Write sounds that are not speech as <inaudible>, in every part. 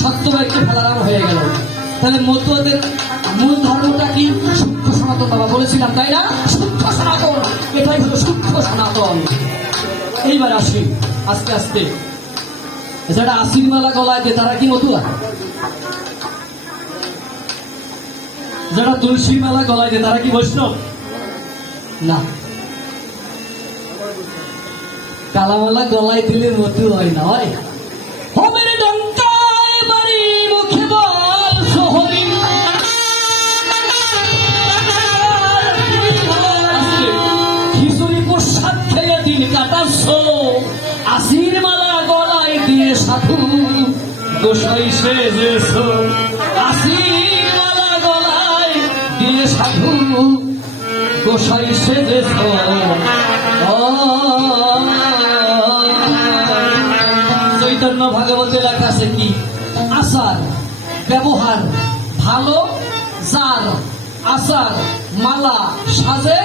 সত্যবাক্য ফেলার হয়ে গেল তাহলে মতুয়াদের মূল ধর্মটা কি সূক্ষ্ম সনাতন বাবা বলেছিলাম তাই না সূক্ষ্ম এটাই হলো সূক্ষ্ম সনাতন এইবার আসি, আস্তে আস্তে। যারা আশির মালা গলায় দিয়ে তারা কি মতুয়া? যারা তুলসী মালা গলায় দিয়ে তারা কি বৈষ্ণব? না। কালামালা গলায় দিলে মতু হয় না, হয়। গোসাই সেজেছ আসির মালা গলায়, দিয়ে সাধু সেজেছ চৈতন্য ভাগবতে লেখা আছে কি? আচার, ব্যবহার, ভালো, যার, আচার, মালা, সাজে,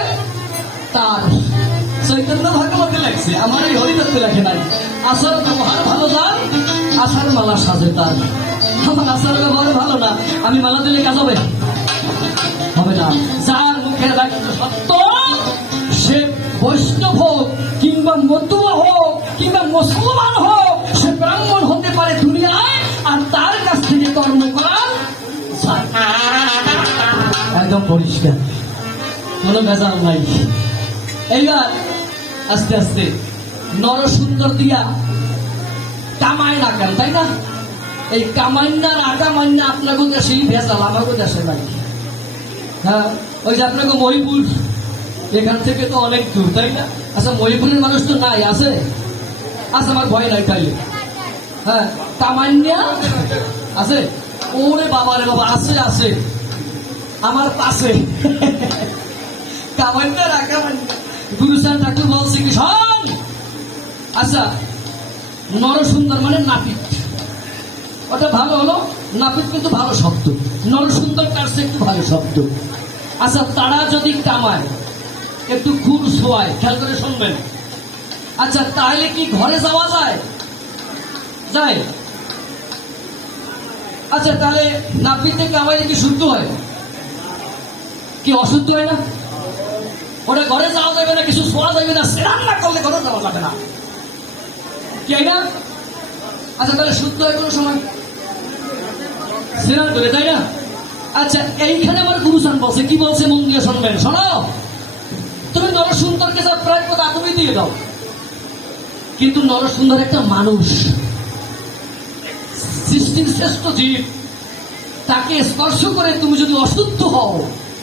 তার। চৈতন্য ভাগবতে লেখছে আমার এই হরিদত্তে লেখে নাই। আচার, ব্যবহার, ভালো, যার আচার মালা সাজে তার। আমার আচার ব্যবহার ভালো না, আমি মালা দিলে কাজ হবে? হবে না। যার বাক্য সত্য, সে বৈষ্ণব হোক কিংবা মতুয়া হোক কিংবা মুসলমান হোক, সে ব্রাহ্মণ হতে পারে দুনিয়ায়, আর তার কাছ থেকে কর্ম করা একদম পরিষ্কার। কোনো ভেজাল নাই। এইবার আস্তে আস্তে নরসুন্দর দিয়া কামায় না কেন তাই না? এই কামান্নার আটা মান্না আপনাকে দেশেই ভেজাল আমাকে দেশে নাই হ্যাঁ ওই যে আপনাকে মহিপুর এখান থেকে তো অনেক দূর, তাই না? আচ্ছা মহিপুরের মানুষ তো নাই, আছে? আচ্ছা আমার ভয় নাই তাই হ্যাঁ তামান্যা আছে? ওরে বাবা রে বাবা, আছে আছে। আমার পাশে। কামান্যা না কামান্যা গুরুসান ঠাকুর বলছে কি, শোন! আচ্ছা নরসুন্দর মানে নাপিত। ওটা ভালো হলো, নাপিত কিন্তু ভালো শব্দ। নরসুন্দর তার চেয়ে একটু ভালো শব্দ। আচ্ছা তারা যদি কামায়, একটু খুব শোয়ায়, খেয়াল করে শুনবেন। আচ্ছা তাহলে কি ঘরে যাওয়া যায়? যায়। আচ্ছা তাহলে নাপিতে কামাইলে কি শুদ্ধ হয়? কি অশুদ্ধ হয় না? ওটা ঘরে যাওয়া যাবে না, কিছু শোয়া যাবে না স্নান না করলে ঘরে যাওয়া যাবে না। কি না? আচ্ছা তাহলে শুদ্ধ হয় কোনো সময়? স্নান করে, তাই না? আচ্ছা এইখানে আমার বলছে, কি বলছে মন দিয়ে শুনবেন? শোনো। তুমি নরসুন্দরকে যা তুমি দিয়ে দাও। কিন্তু নরসুন্দর একটা মানুষ। সৃষ্টির শ্রেষ্ঠ জীব। তাকে স্পর্শ করে তুমি যদি অশুদ্ধ হও,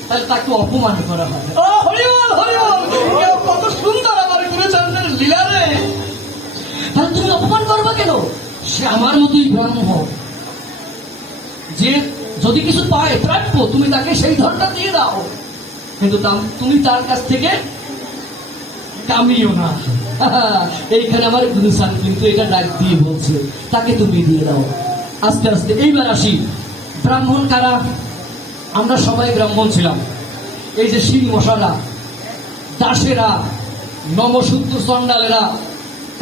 তাহলে তাকে অপমান করা হবে। হরিবল হরিবল এ কত সুন্দর আমার গুরুচন্দ্রের লীলা রে তাহলে তুমি অপমান করবে কেন? সে আমার মতোই ব্রহ্ম যে যদি কিছু পায়, প্রাপ্য, তুমি তাকে সেই ধনটা দিয়ে দাও। কিন্তু তুমি তার কাছ থেকে কামিও না। <laughs> এইখানে আমার গুরুসান কিন্তু এটা ডাক দিয়ে বলছে, তাকে তুমি দিয়ে দাও। আস্তে আস্তে, এইবার আসি। ব্রাহ্মণ কারা? আমরা সবাই ব্রাহ্মণ ছিলাম। এই যে শিল মশারা দাসেরা, নমসূত্র চন্ডালেরা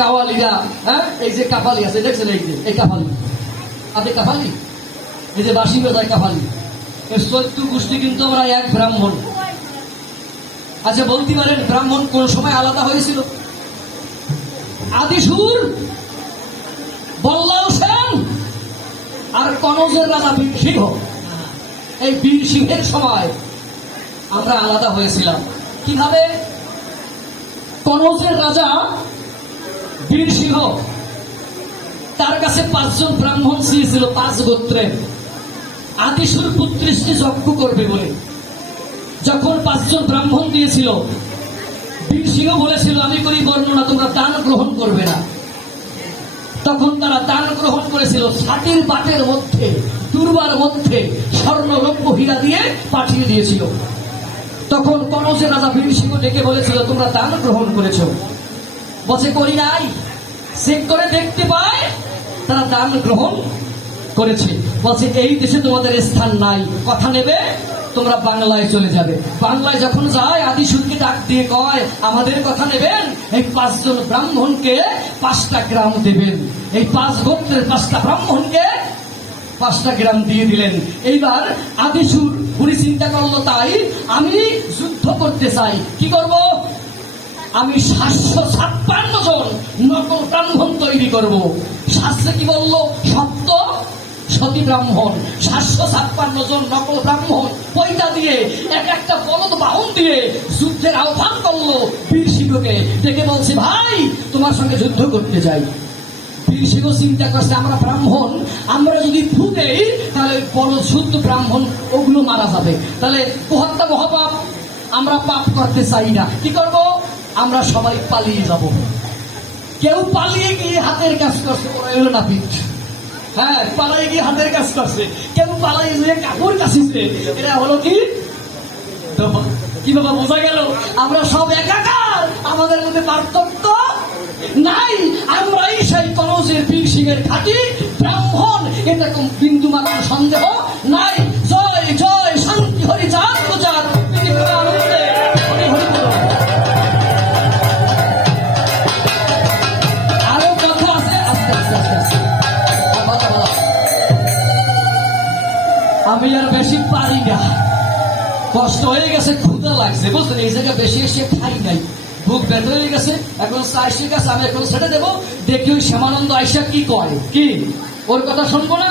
কাওয়ালিরা হ্যাঁ? এই যে কাপালি আছে, দেখছেন এই যে, এই কাপালি আপনি কাপালি এই যে বাসি বেজায় এই চৈত্য গোষ্ঠী কিন্তু আমরা এক ব্রাহ্মণ। আচ্ছা বলতে পারেন, ব্রাহ্মণ কোন সময় আলাদা হয়েছিল? আদিসুর, বল্লাল সেন, আর কনজের রাজা বীর সিংহ এই বীর সিংহের সময় আমরা আলাদা হয়েছিলাম। কীভাবে? কনজের রাজা সিংহ। তার কাছে পাঁচজন ব্রাহ্মণ চেয়েছিল পাঁচ গোত্রের পুত্রীষ্টি যজ্ঞ করবে বলে। যখন পাঁচজন ব্রাহ্মণ দিয়েছিল, বীর সিংহ বলেছিল, আমি করি বর্ণনা, তোমরা দান গ্রহণ করবে না। তখন তারা দান গ্রহণ করেছিল ষাটের বাটের মধ্যে, দুর্বার মধ্যে স্বর্ণ রৌপ্য হীরা দিয়ে পাঠিয়ে দিয়েছিল। তখন কনজের রাজা বীর সিংহ ডেকে বলেছিল, তোমরা দান গ্রহণ করেছ। বসে করি নাই। চেক করে দেখতে পায়, তারা দান গ্রহণ করেছে। বলছে, এই দেশে তোমাদের স্থান নাই, কথা নেবে, তোমরা বাংলায় চলে যাবে। বাংলায় যখন যায় আদি সুরকে ডাক দিয়ে কয়, আমাদের কথা নেবেন? এই পাঁচজন ব্রাহ্মণকে পাঁচটা গ্রাম দেবেন। এই পাঁচ গোত্রের পাঁচটা ব্রাহ্মণকে পাঁচটা গ্রাম দিয়ে দিলেন। এইবার আদিসুর উনি চিন্তা করল, তাই আমি যুদ্ধ করতে চাই, কি করব? আমি সাতশো ছাপ্পান্ন জন নকল ব্রাহ্মণ তৈরি করব। শাস্ত্রে কি বলল? সত্য? সতী ব্রাহ্মণ। সাতশো ছাপ্পান্ন জন নকল ব্রাহ্মণ পয়দা দিয়ে, এক একটা বলদ বাহন দিয়ে যুদ্ধের আহ্বান করল বীর সিংহকে। ডেকে বলছে, ভাই, তোমার সঙ্গে যুদ্ধ করতে যাই। বীর সিংহ চিন্তা করছে, আমরা ব্রাহ্মণ, আমরা যদি ফু তাহলে বড় শুদ্ধ ব্রাহ্মণ, ওগুলো মারা যাবে। তাহলে হত্যা মহাপাপ, আমরা পাপ করতে চাই না। কি করব? আমরা সবাই পালিয়ে যাব। কেউ পালিয়ে গিয়ে হাতের কাজ করছে, ওরা এলো না পিঠ। হ্যাঁ পালাই গিয়ে হাতের কাজ করছে। কেউ পালাই গিয়ে কাপড় কাশিছে এটা হলো কি? কি বাবা, বোঝা গেল? আমরা সব একাকার। আমাদের মধ্যে পার্থক্য নাই। আমরাই সেই কলসের বীর সিংহের খাটি ব্রাহ্মণ। এটা কোন বিন্দু মাত্র সন্দেহ নাই। না কষ্ট হয়ে গেছে ক্ষুদা লাগছে, বুঝলেন? এই জায়গায় বেশি এসে খাই নাই। বুক ব্যথা হয়ে গেছে, এখন চাষির কাছে আমি এখন সেটা দেবো। দেখি ওই শ্যামানন্দ আইসা কি করে? কি? ওর কথা শুনব না?